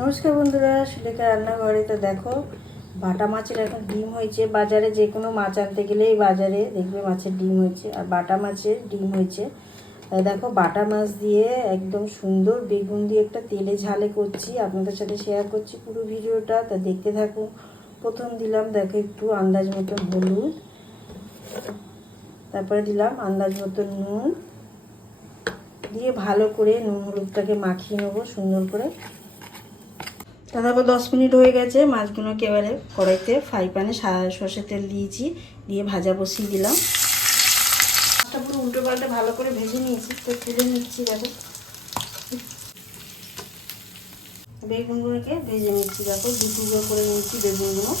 নমস্কার বন্ধুরা, সুলেখা রান্নাঘরে। তো দেখো, বাটা মাছের এখন ডিম হয়েছে। বাজারে যে কোনো মাছ আনতে গেলেই বাজারে দেখবে মাছের ডিম হয়েছে, আর বাটা মাছের ডিম হয়েছে। তাই দেখো, বাটা মাছ দিয়ে একদম সুন্দর বেগুন দিয়ে একটা তেলে ঝালে করছি, আপনাদের সাথে শেয়ার করছি পুরো ভিডিওটা। তা দেখতে থাকুন। প্রথম দিলাম দেখো একটু আন্দাজ মতন হলুদ, তারপরে দিলাম আন্দাজ মতন নুন দিয়ে ভালো করে নুন হলুদটাকে মাখিয়ে নেবো সুন্দর করে। তারপর 10 মিনিট হয়ে গেছে। মাছগুলোকে এবারে কড়াইতে ফ্রাই প্যানে সর্ষের তেল দিয়েছি, দিয়ে ভাজা বসিয়ে দিলাম। মাছটা পুরো উল্টো পাল্টে ভালো করে ভেজে নিয়েছি, তো তুলে নিচ্ছি। দেখো বেগুনগুলোকে ভেজে নিচ্ছি, দেখো দু টুকরো করে নিচ্ছি বেগুনগুলো।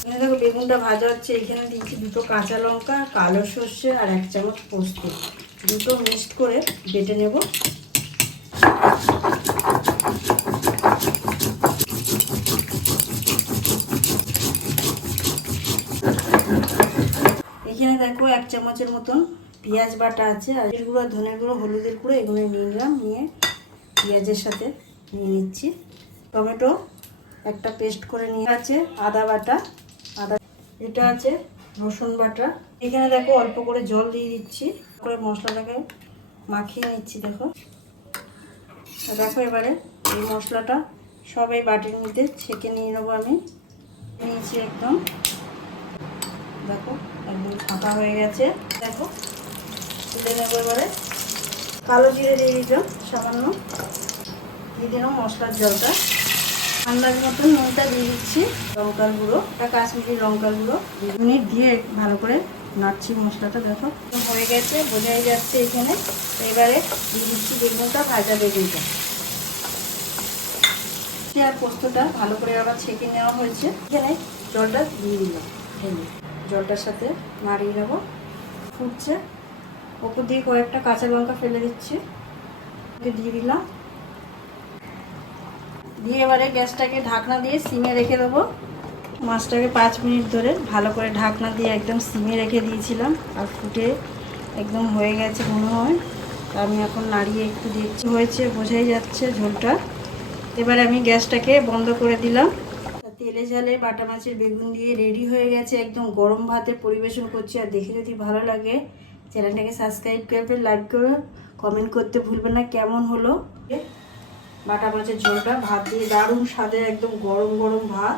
এখানে দেখো বেগুনটা ভাজা হচ্ছে। এখানে দিচ্ছি দুটো কাঁচা লঙ্কা, কালো সর্ষে আর 1 চামচ পোস্ত, দুটো মিক্সড করে বেটে নেব। এখানে দেখো 1 চামচের মতন পেঁয়াজ বাটা আছে, আর এর গুঁড়ো, ধনের গুঁড়ো, হলুদের গুঁড়ো এগুলো নিয়ে নিলাম। নিয়ে পেঁয়াজের সাথে নিয়ে নিচ্ছি। টমেটো একটা পেস্ট করে নিয়ে আছে, আদা বাটা, এটা আছে রসুন বাটা। এখানে দেখো অল্প করে জল দিয়ে দিচ্ছি, করে মশলাটাকে মাখিয়ে নিচ্ছি। দেখো এবারে এই মশলাটা সব এই বাটির মধ্যে ছেঁকে নিয়ে নেবো। আমি নিয়েছি একদম, দেখো একদম ফাঁকা হয়ে গেছে। দেখো তুলে নেবো। এবারে কালো জিরে দিয়ে দিলাম সামান্য, দিয়ে দিলাম মশলার জলটা, আন্দাজ মতন নুনটা দিয়ে দিচ্ছি, লঙ্কার গুঁড়ো, একটা কাশ্মীরি লঙ্কার গুঁড়ো 2 মিনিট দিয়ে ভালো করে নাড়ছি মশলাটা। দেখো হয়ে গেছে, বোঝাই যাচ্ছে এখানে। এবারে দিয়ে দিচ্ছি বেগুনটা, ভাজা বেগুনটা আর পোস্তটা ভালো করে আবার ছেঁকে নেওয়া হয়েছে। এখানে জলটা দিয়ে দিলাম, জলটার সাথে নাড়িয়ে নেবো। ফুটছে, ওপর দিয়ে কয়েকটা কাঁচা লঙ্কা ফেলে দিচ্ছি, দিয়ে দিলাম। দিয়ে এবারে গ্যাসটাকে ঢাকনা দিয়ে সিমে রেখে দেবো। মাছটাকে 5 মিনিট ধরে ভালো করে ঢাকনা দিয়ে একদম সিমে রেখে দিয়েছিলাম, আর ফুটে একদম হয়ে গেছে মনে হয়। আমি এখন নাড়িয়ে একটু দেখছি, হয়েছে বোঝাই যাচ্ছে ঝোলটা। এবারে আমি গ্যাসটাকে বন্ধ করে দিলাম। তেলে ঝালে বাটা মাছের বেগুন দিয়ে রেডি হয়ে গেছে, একদম গরম ভাতে পরিবেশন করছি। আর দেখে যদি ভালো লাগে চ্যানেলটাকে সাবস্ক্রাইব করবে, লাইক করবে, কমেন্ট করতে ভুলবেন না কেমন হলো। বাটা মাছের ঝোলটা ভাত দিয়ে দারুণ স্বাদের, একদম গরম গরম ভাত।